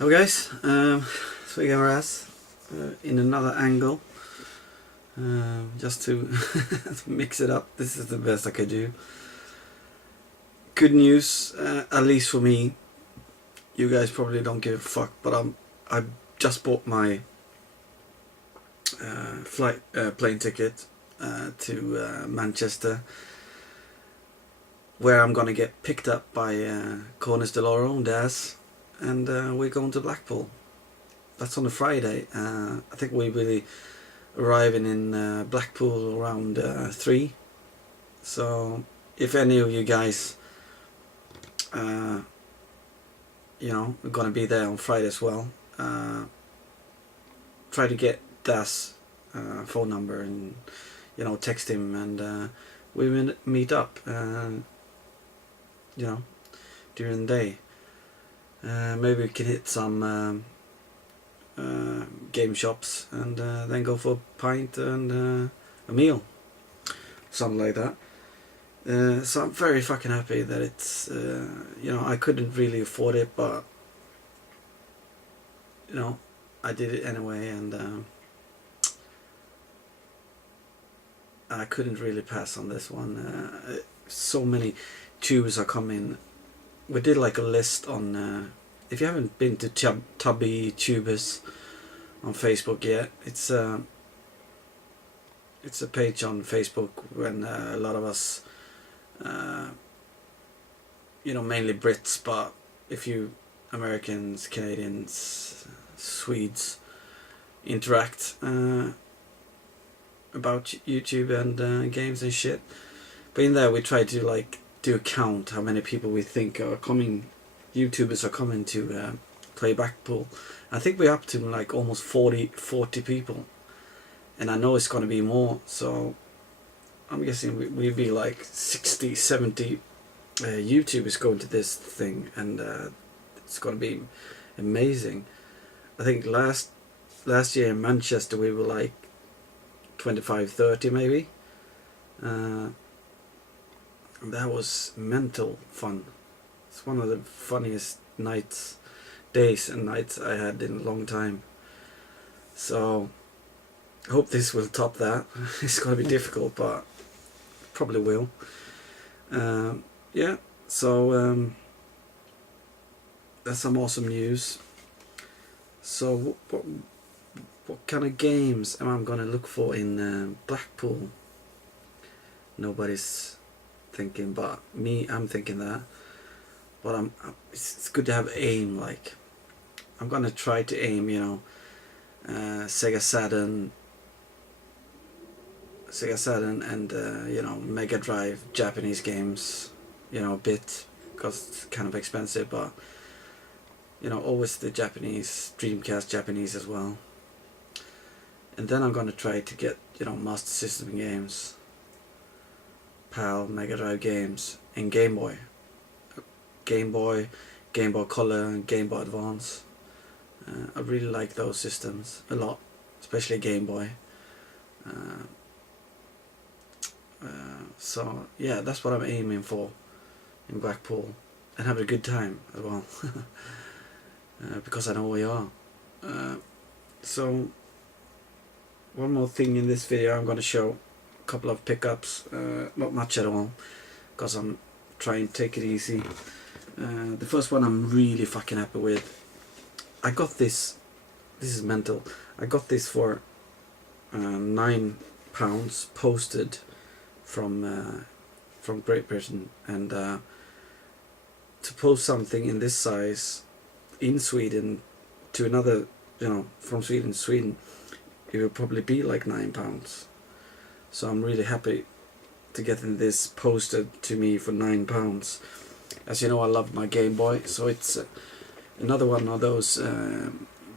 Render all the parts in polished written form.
Hello guys, swig our ass in another angle, just to mix it up. This is the best I could do. Good news, at least for me. You guys probably don't give a fuck, but I just bought my plane ticket to Manchester, where I'm gonna get picked up by Cornes de Lauro and Daz, and we're going to Blackpool. That's on a Friday. I think we will be arriving in Blackpool around 3. So if any of you guys are gonna be there on Friday as well, try to get Daz phone number and text him, and we will meet up during the day. Maybe we can hit some game shops and then go for a pint and a meal, something like that. So I'm very fucking happy that it's I couldn't really afford it, but I did it anyway, and I couldn't really pass on this one. So many tubes are coming. We did like a list on if you haven't been to Tubby Tubers on Facebook yet, it's a page on Facebook when a lot of us mainly Brits, but if you Americans, Canadians, Swedes interact about YouTube and games and shit. But in there we try to do a count how many people we think are coming, YouTubers are coming to play Blackpool. I think we're up to almost 40 people, and I know it's going to be more, so I'm guessing we'll be 60, 70 YouTubers going to this thing, and it's going to be amazing. I think last year in Manchester we were 25, 30 maybe. That was mental fun. It's one of the funniest days and nights I had in a long time. So I hope this will top that. It's going to be difficult, but probably will. Yeah, so that's some awesome news. So what kind of games am I going to look for in Blackpool? Nobody's thinking, but me, I'm thinking that. But it's good to have aim. I'm gonna try to aim, Sega Saturn, and Mega Drive Japanese games, a bit, because it's kind of expensive, but always the Japanese, Dreamcast Japanese as well. And then I'm gonna try to get Master System games, PAL, Mega Drive games, and Game Boy, Game Boy Color, and Game Boy Advance. I really like those systems a lot, especially Game Boy. So yeah, that's what I'm aiming for in Blackpool, and have a good time as well. Because I know we are. So one more thing in this video, I'm going to show a couple of pickups, not much at all, because I'm trying to take it easy. The first one I'm really fucking happy with. I got this is mental, I got this for £9 posted from Great Britain, and to post something in this size in Sweden to another, from Sweden to Sweden, it will probably be £9. So I'm really happy to get this posted to me for £9. As you know, I love my Game Boy, so it's another one of those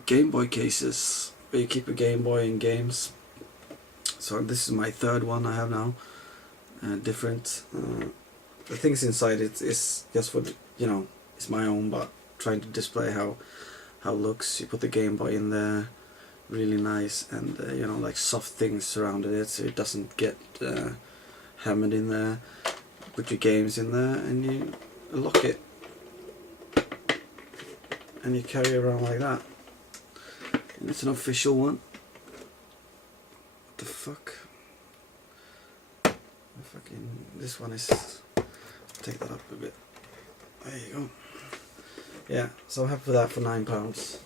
Game Boy cases where you keep a Game Boy in games. So this is my third one I have now, different. The things inside it is just for, it's my own, but trying to display how it looks. You put the Game Boy in there, really nice, and soft things surrounded it, so it doesn't get hammered in there. Put your games in there and you lock it. and you carry it around like that. And it's an official one. What the fuck? Fucking, this one is, take that up a bit. There you go. Yeah, so I'm happy with that for £9.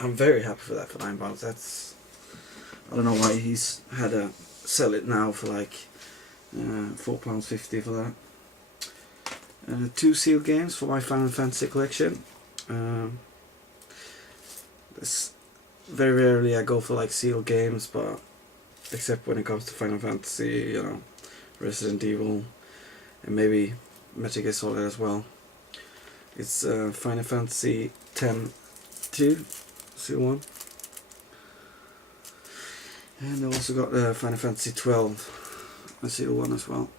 I'm very happy for that for £9. That's, I don't know why he's had to sell it now for like £4.50 for that. 2 sealed games for my Final Fantasy collection. This, very rarely I go for like sealed games, but except when it comes to Final Fantasy, you know, Resident Evil, and maybe Metal Gear Solid as well. It's Final Fantasy X-2 Seal 1, and I also got Final Fantasy 12 Seal 1 as well.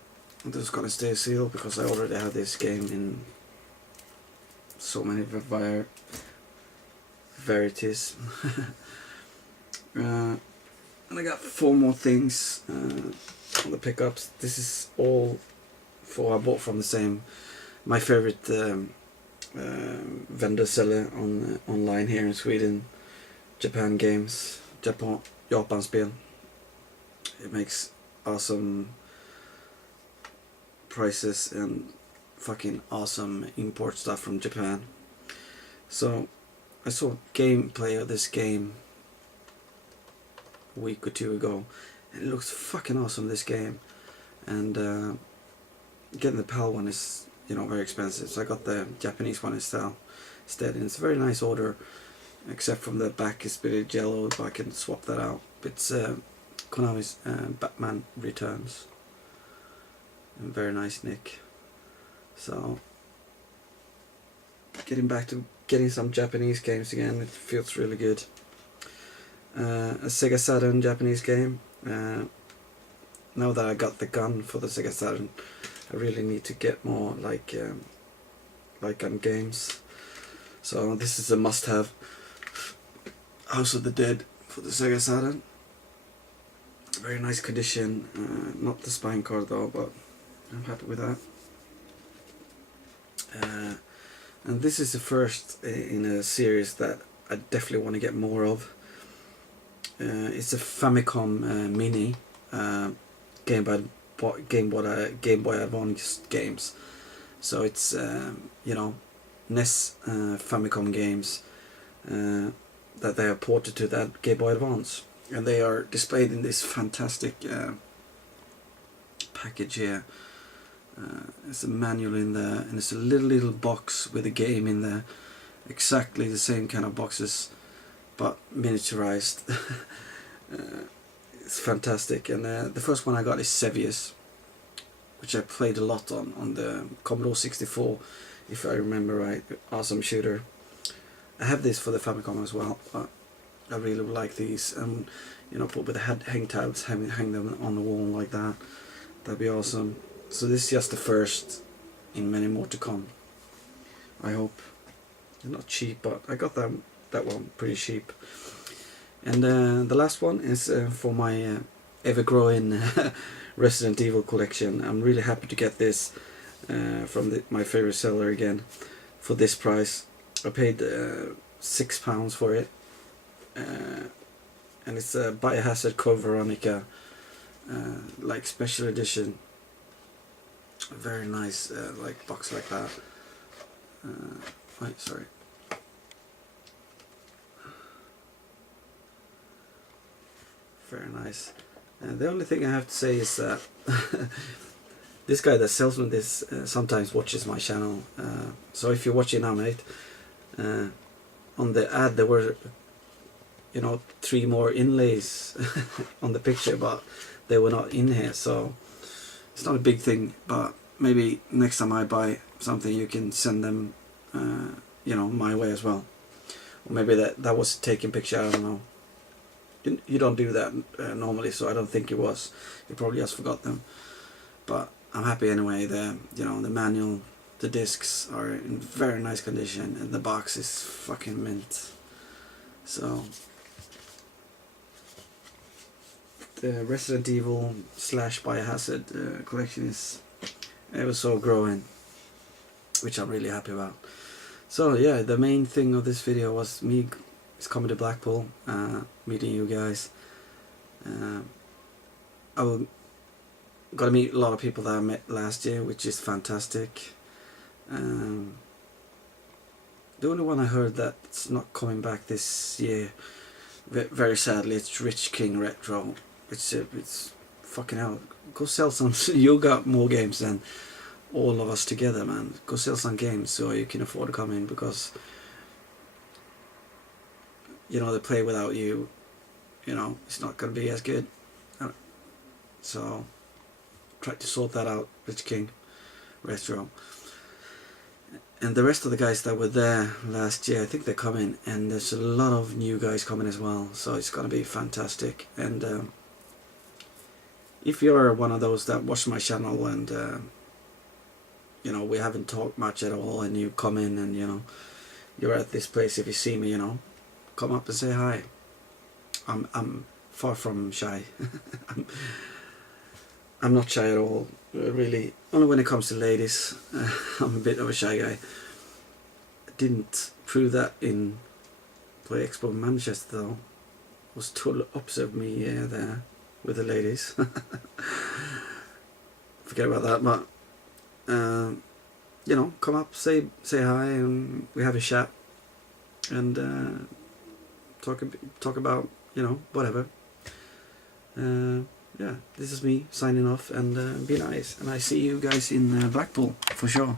And this is gonna stay sealed because I already have this game in so many varieties. And I got 4 more things on the pickups. This is all 4 I bought from the same, my favorite vendor seller on online here in Sweden, Japan Games, Japan Spel. It makes awesome prices and fucking awesome import stuff from Japan. So I saw gameplay of this game a week or 2 ago, and it looks fucking awesome, this game. And getting the PAL one is, you know, very expensive, so I got the Japanese one instead, and it's a very nice order, except from the back is a bit yellow, but I can swap that out. It's Konami's Batman Returns. And very nice nick. So getting back to getting some Japanese games again, it feels really good. A Sega Saturn Japanese game. Now that I got the gun for the Sega Saturn, I really need to get more like gun games. So this is a must-have. House of the Dead for the Sega Saturn. Very nice condition. Not the spine card though, but I'm happy with that. And this is the first in a series that I definitely want to get more of. It's a Famicom Mini Game Boy Advance games. So it's you know, NES Famicom games that they have ported to that Game Boy Advance, and they are displayed in this fantastic package here. It's a manual in there, and it's a little box with a game in there, exactly the same kind of boxes but miniaturized. It's fantastic. And the first one I got is Sevius, which I played a lot on the Commodore 64, if I remember right. Awesome shooter. I have this for the Famicom as well, but I really like these. You know, put with the hang tabs, hang them on the wall like that. That'd be awesome. So this is just the first in many more to come, I hope. They're not cheap, but I got that one pretty cheap. And the last one is for my ever-growing Resident Evil collection. I'm really happy to get this from my favorite seller again for this price. I paid £6 for it, and it's a Biohazard Code Veronica like special edition. A very nice like box like that. Wait, sorry. Very nice. The only thing I have to say is that this guy that sells me this sometimes watches my channel. So if you're watching now, mate, on the ad there were, you know, 3 more inlays on the picture, but they were not in here. So it's not a big thing, but maybe next time I buy something you can send them, you know, my way as well. Or maybe that was a taken picture, I don't know. You don't do that normally, so I don't think it was. You probably just forgot them. But I'm happy anyway. You know, the manual, the discs are in very nice condition, and the box is fucking mint. So the Resident Evil / Biohazard collection is ever so growing, which I'm really happy about. So yeah, the main thing of this video was me coming to Blackpool, meeting you guys. I will got to meet a lot of people that I met last year, which is fantastic. The only one I heard that's not coming back this year, very sadly, it's Rich King Retro. It's fucking hell. Go sell some. You got more games than all of us together, man. Go sell some games so you can afford to come in, because you know they play without you. You know it's not gonna be as good. So try to sort that out, Rich King Retro. And the rest of the guys that were there last year, I think they're coming, and there's a lot of new guys coming as well, so it's gonna be fantastic. And if you're one of those that watch my channel and you know, we haven't talked much at all, and you come in and you know you're at this place, if you see me, you know, come up and say hi. I'm far from shy. I'm not shy at all, really. Only when it comes to ladies. I'm a bit of a shy guy. I didn't prove that in Play Expo Manchester though. It was total opposite of me there with the ladies. Forget about that, but you know, come up, say hi, and we have a chat, and talk about, you know, whatever. Yeah, this is me signing off, and be nice, and I see you guys in Blackpool for sure.